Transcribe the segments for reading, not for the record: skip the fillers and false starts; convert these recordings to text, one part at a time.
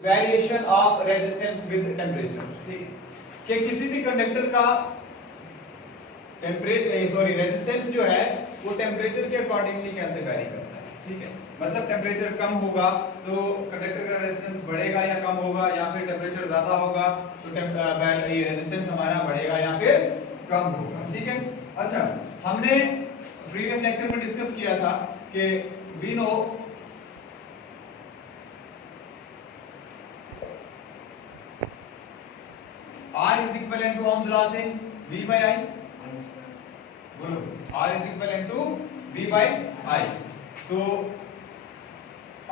Variation of resistance with temperature. ठीक है, कि किसी भी कंडक्टर का रेजिस्टेंस जो है वो टेम्परेचर के अकॉर्डिंगली कैसे वेरी करता है। ठीक है, मतलब टेम्परेचर कम होगा तो कंडक्टर का रेजिस्टेंस बढ़ेगा या कम होगा, या फिर टेम्परेचर ज्यादा होगा तो ये रेजिस्टेंस हमारा बढ़ेगा या फिर कम होगा। ठीक है, अच्छा हमने प्रीवियस लेक्चर में डिस्कस किया था कि we know R is equivalent to Ohm's law से V by I, बोलो R is equivalent to V by I, तो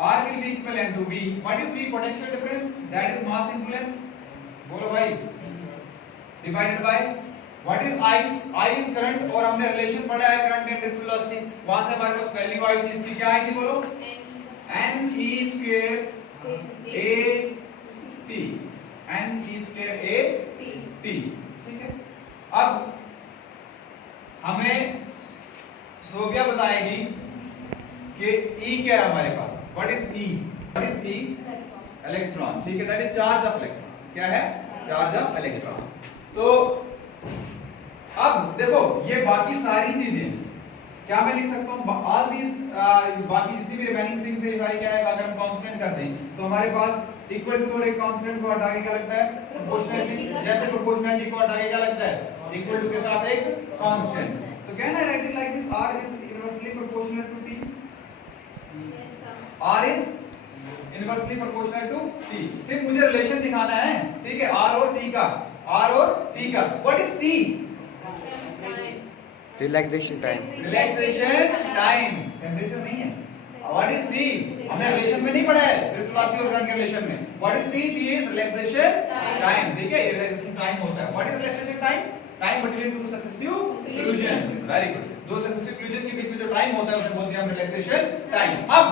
R will be equivalent to V. What is V? Potential difference, that is mass into length, बोलो भाई, divided by what is I? I is current, और हमने relation पढ़ा है current and drift velocity, वहां से हमारे पास वैल्यू आई थी इसकी, क्या आई थी बोलो, n e square a t, n e square a t। ठीक है, अब हमें सोबिया बताएगी कि E क्या है हमारे पास, what is E? What is E? Electron. ठीक है, that is charge of electron. क्या है? Charge of electron. तो अब देखो ये बाकी सारी चीजें क्या मैं लिख सकता हूं, ऑल दिस बाकी जितनी भी रिमेनिंग थिंग्स है सारी क्या है, अगर हम कांस्टेंट कर दें तो हमारे पास इक्वल टू और एक कांस्टेंट को हटा के क्या लगता है, प्रोपोर्शनलिटी, जैसे प्रोपोर्शनलिटी को हटा के क्या लगता है, इक्वल टू के साथ एक कांस्टेंट। तो can I right it like this, R is inversely proportional to T? R is inversely proportional to T। सिर्फ मुझे रिलेशन दिखाना है, ठीक है, R और T का, R और T का। What is T? Relaxation time. Relaxation time, temperature नहीं है। What is T? हमने रिलेशन में नहीं पढ़ा है, ड्रिफ्ट वेलोसिटी और करंट के रिलेशन में। What is T? T is relaxation time. ठीक है, ये रिलैक्सेशन टाइम होता है। What is relaxation time? Time between two successive collision. It's very good. दो सक्सेसिव कोलिजन के बीच में जो टाइम होता है उसे बोलते हैं हम रिलैक्सेशन टाइम। अब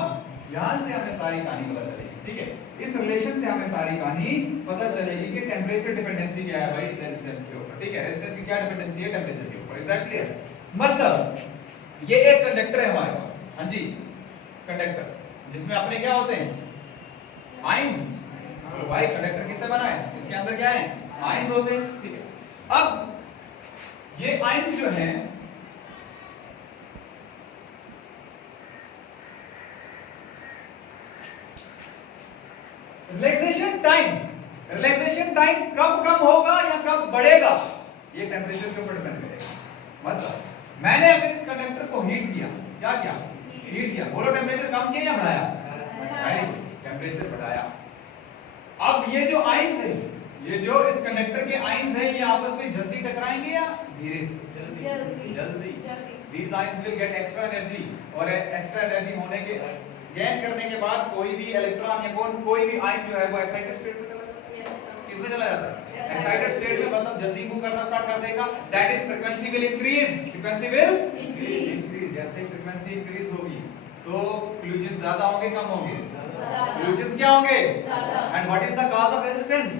यहां से हमें सारी कहानी पता चलेगी। ठीक है, इस रिलेशन से हमें सारी कहानी पता चलेगी कि टेम्परेचर डिपेंडेंसी क्या है भाई रेजिस्टेंस के ऊपर। ठीक है, रेजिस्टेंस की क्या डिपेंडेंसी है, टेम्परेचर के ऊपर। Is that clear? मतलब ये एक कंडक्टर है हमारे पास, हाँ जी, कंडक्टर जिसमें अपने क्या होते हैं, आयंस। तो भाई कंडक्टर किससे बना है, इसके अंदर क्या है, आयंस होते हैं। ठीक है, अब ये आयंस जो हैं रिलैक्सेशन टाइम कब कम होगा या कब बढ़ेगा, ये टेम्परेचर के ऊपर डिपेंड करेगा। मतलब मैंने अगर इस कंडक्टर को हीट किया, क्या किया, हीट किया, बोलो टेम्परेचर कम किया या बढ़ाया, टेम्परेचर बढ़ाया। अब ये जो आयंस है, ये जो इस कंडक्टर के आयंस है, ये आपस में जल्दी टकराएंगे या धीरे से, जल्दी। These ions will get extra energy, और एक्स्ट्रा एनर्जी होने के गेन करने के बाद कोई भी इलेक्ट्रॉन या कोई भी आयन जो है वो एक्साइटेड स्टेट में चला जाता है। किसमें चला जाता है, एक्साइटेड स्टेट में, मतलब जल्दी मूव करना स्टार्ट कर देगा। That is frequency will increase, frequency will increase. जैसे फ्रीक्वेंसी इंक्रीज होगी तो कोलिजन ज्यादा होंगे कम होंगे, कोलिजन क्या होंगे, and what is the cause of resistance,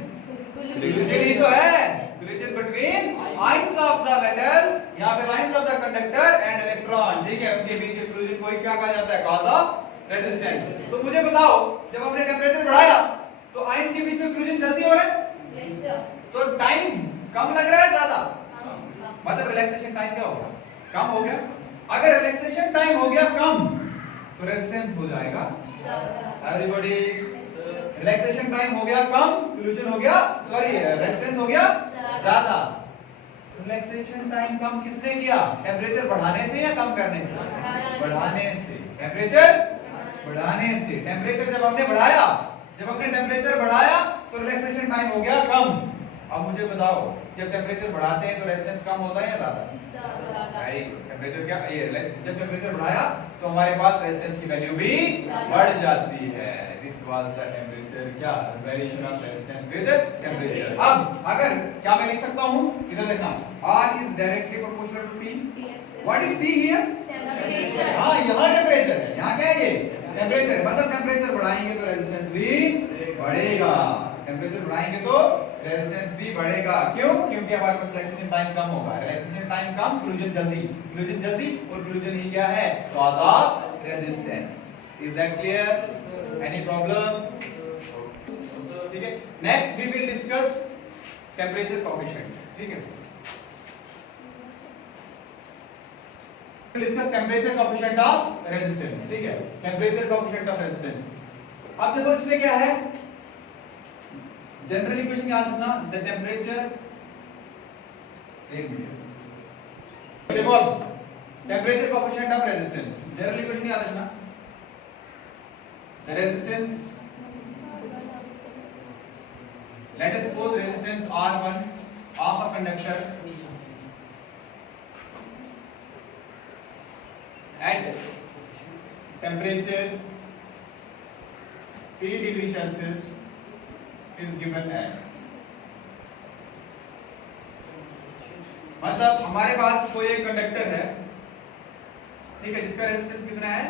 collision ही तो है, collision between ions of the metal या फिर ions of the conductor and electron. ठीक है, उनके बीच में कोलिजन को क्या कहा जाता है, कॉज ऑफ रेजिस्टेंस। तो मुझे बताओ जब हमने टेम्परेचर बढ़ाया तो आयन के बीच में कोलिजन जल्दी हो रहा है, तो टाइम कम लग रहा है ज्यादा, मतलब रिलैक्सेशन टाइम क्या होगा, कम हो गया। अगर रिलैक्सेशन टाइम हो गया कम तो रेजिस्टेंस हो जाएगा एवरीबॉडी, रिलैक्सेशन टाइम हो गया कम, कोलिजन हो गया, सॉरी रेजिस्टेंस हो गया ज्यादा। रिलैक्सेशन टाइम कम किसने किया, टेम्परेचर बढ़ाने से या कम करने से, बढ़ाने से, टेम्परेचर बढ़ाने से। टेम्परेचर जब हमने बढ़ाया, जब हमने टेम्परेचर बढ़ाया तो रिलैक्सेशन टाइम हो गया कम। अब मुझे बताओ जब टेम्परेचर बढ़ाते हैं तो रेजिस्टेंस कम होता है या ज्यादा, वेरी गुड। टेम्परेचर क्या, ये जब टेम्परेचर बढ़ाया तो हमारे पास रेजिस्टेंस की वैल्यू भी बढ़ जाती है। दिस वाज द टेम्परेचर, क्या, variation of resistance with temperature. अब अगर क्या मैं लिख सकता हूं, इधर लिखना, R is directly proportional to T। What is T here, temperature. हां यहाँ टेम्परेचर है, यहाँ क्या है, ये टेम्परेचर, मतलब टेम्परेचर बढ़ाएंगे तो रेजिस्टेंस भी बढ़ेगा, टेम्परेचर बढ़ाएंगे तो रेजिस्टेंस भी बढ़ेगा। क्यों, क्योंकि हमारे पास रिलैक्सेशन टाइम कम होगा, रिलैक्सेशन टाइम कम, कोलिजन जल्दी, कोलिजन जल्दी, और कोलिजन ही क्या है, cause of resistance. Is that clear, any problem? ठीक है। Next we will discuss temperature coefficient, ठीक है। Discuss temperature coefficient of resistance, ठीक है। Temperature coefficient of resistance. अब देखो इसमें क्या है, जनरल इक्वेशन याद रखना, द टेम्परेचर, एक मिनट देखो, अब temperature coefficient of resistance, general equation याद रखना, the resistance, let us suppose resistance R1 of a conductor at temperature T degree Celsius is given as, मतलब हमारे पास कोई एक कंडक्टर है, ठीक है, जिसका रेजिस्टेंस कितना है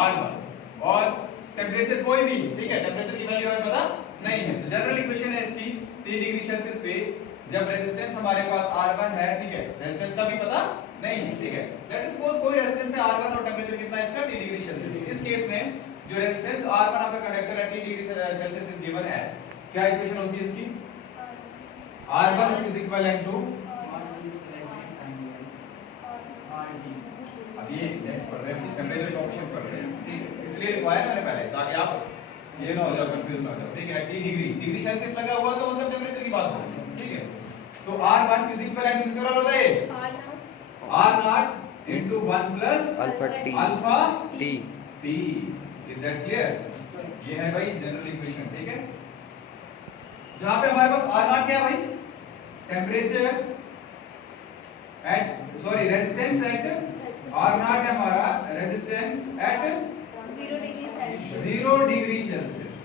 R1 और टेम्परेचर कोई भी, ठीक है, टेम्परेचर की वैल्यू हमें पता नहीं है। तो जनरल इक्वेशन है इसकी 3 डिग्री सेल्सियस पे जब रेजिस्टेंस हमारे पास R1 है, ठीक है, रेजिस्टेंस का भी पता नहीं है, ठीक है। लेट अस सपोज कोई रेजिस्टेंस है R1 और टेम्परेचर कितना है इसका 3 डिग्री सेल्सियस। इस केस में जो resistance R1 of a conductor at 3 degree Celsius is given as, क्या इक्वेशन होती है इसकी, R1 इज इक्विवेलेंट टू, अब ये नेक्स्ट पढ़ रहे हैं, टेम्परेचर कोएफिशिएंट पढ़ रहे हैं, ठीक है, इसलिए लिखवाया मैंने पहले ताकि आप ये ना हो जाए, कंफ्यूज ना हो जाए, ठीक है। 3 डिग्री सेल्सियस लगा हुआ तो मतलब टेम्परेचर की बात हो रही है, ठीक है। तो R1 इज इक्विवेलेंट टू किसका होता है, R0 into 1 plus alpha T, T, is that clear? ये है भाई जनरल इक्वेशन, ठीक है। जहां पे हमारे पास R0 क्या है भाई, temperature at, sorry resistance at R0 है हमारा resistance at 0 degree Celsius,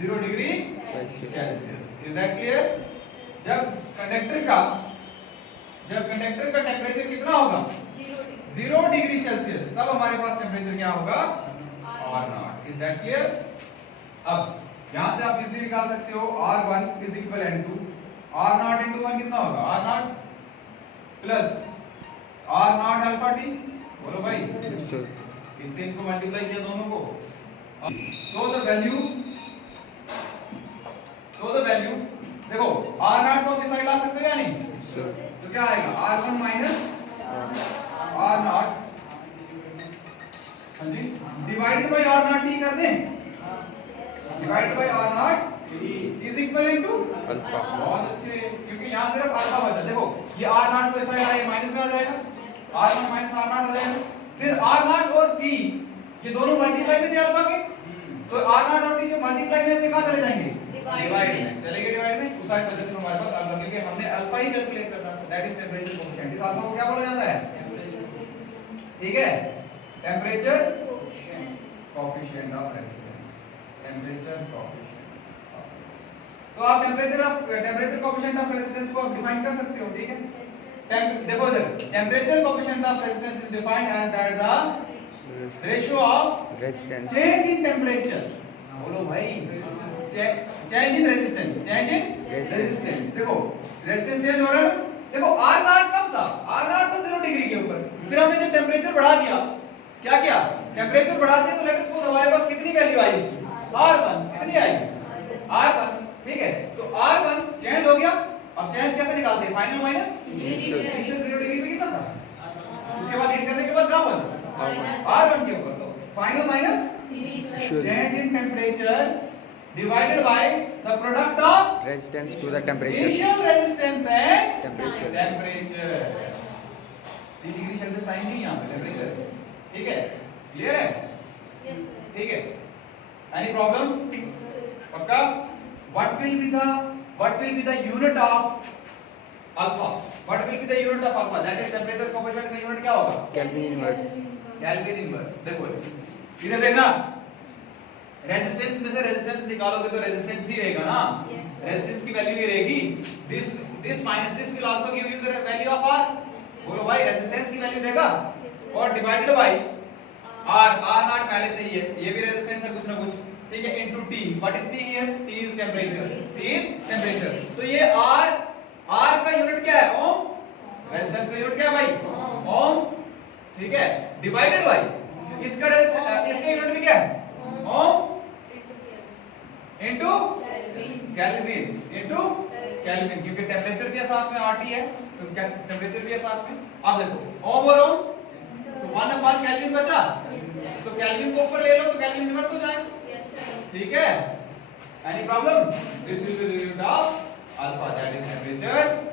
0 degree Celsius, is that clear? जब कंडक्टर का टेम्परेचर कितना होगा 0 डिग्री सेल्सियस, तब हमारे पास टेम्परेचर क्या होगा R0, इज दैट क्लियर? अब यहां से आप इजीली निकाल सकते हो R1 is equivalent to R0 into 1 कितना होगा, R0 plus R0 alpha T, बोलो भाई, इससे इनको मल्टीप्लाई किया दोनों को, सो द वैल्यू देखो R0 को किस साइड ला सकते हो या नहीं, तो क्या आएगा R1 माइनस R0, हाँ जी, डिवाइडेड बाय R0 t कर दें, divided by R0 is equivalent to alpha. बहुत अच्छे, क्योंकि यहां सिर्फ अल्फा बचा, देखो ये R0 को इस साइड आए माइनस में आ जाएगा, R1 माइनस R0 आ जाएगा, फिर R0 और t ये दोनों मल्टीप्लाई में थे अल्फा के, तो R0 और t जो मल्टीप्लाई में थे कहां चले जाएंगे, डिवाइड में चलेंगे, डिवाइड में उस साइड वजह से हमारे पास अल्फा, क्योंकि हमने अल्फा ही कैलकुलेट करना है, दैट इज टेम्परेचर कोएफिशिएंट। इस अल्फा को क्या बोला जाता है, ठीक है, temperature coefficient of resistance, temperature coefficient. तो आप टेम्परेचर कोएफिशिएंट ऑफ रेजिस्टेंस को आप डिफाइन कर सकते हो, ठीक है। देखो इधर temperature coefficient of resistance is defined as that the ratio of resistance change in temperature, बोलो भाई, change in resistance, change in resistance. देखो रेजिस्टेंस चेंज हो रहा है, देखो R0 कम था, R0 था 0 डिग्री के ऊपर, फिर हमने जब टेम्परेचर बढ़ा दिया, क्या किया, टेम्परेचर बढ़ा दिया, तो लेट अस सपोज हमारे पास कितनी वैल्यू आई इसकी, R1 कितनी आई, R1, ठीक है। तो R1 चेंज हो गया, अब चेंज कैसे निकालते हैं, फाइनल माइनस इनिशियल 0 डिग्री पे कितना था, उसके बाद हीट करने के बाद क्या हुआ R1 के ऊपर, तो final minus change in temperature divided by the product of resistance to the temperature, initial resistance and temperature, 3 degree Celsius time नहीं यहां पे टेम्परेचर, ठीक है, क्लियर है, ठीक है। एनी प्रॉब्लम, पक्का? what will be the unit of alpha, what will be the unit of alpha, that is temperature coefficient का यूनिट क्या होगा, Kelvin inverse, Kelvin inverse। देखो इधर देखना, रेजिस्टेंस में से रेजिस्टेंस निकालोगे तो रेजिस्टेंस ही रहेगा ना, रेजिस्टेंस की वैल्यू ही रहेगी, this minus this will also give you the value of R, बोलो भाई, रेजिस्टेंस की वैल्यू देगा, और डिवाइडेड बाय R0 पहले से ही है, ये भी रेजिस्टेंस है कुछ ना कुछ, ठीक है, into T, what is T here, T is temperature, तो ये R का यूनिट क्या है, ओम, रेजिस्टेंस का यूनिट क्या है भाई, ओम, ठीक है, डिवाइडेड बाय इसका यूनिट भी क्या है, ओम इनटू केल्विन इनटू केल्विन, क्योंकि टेम्परेचर भी है साथ में, RT है तो टेम्परेचर भी है साथ में। अब देखो ओम और ओम, तो 1 केल्विन बचा, तो केल्विन को ऊपर ले लो तो केल्विन इनवर्स हो जाएगा। ठीक है, any problem? This will be the unit of alpha, that is temperature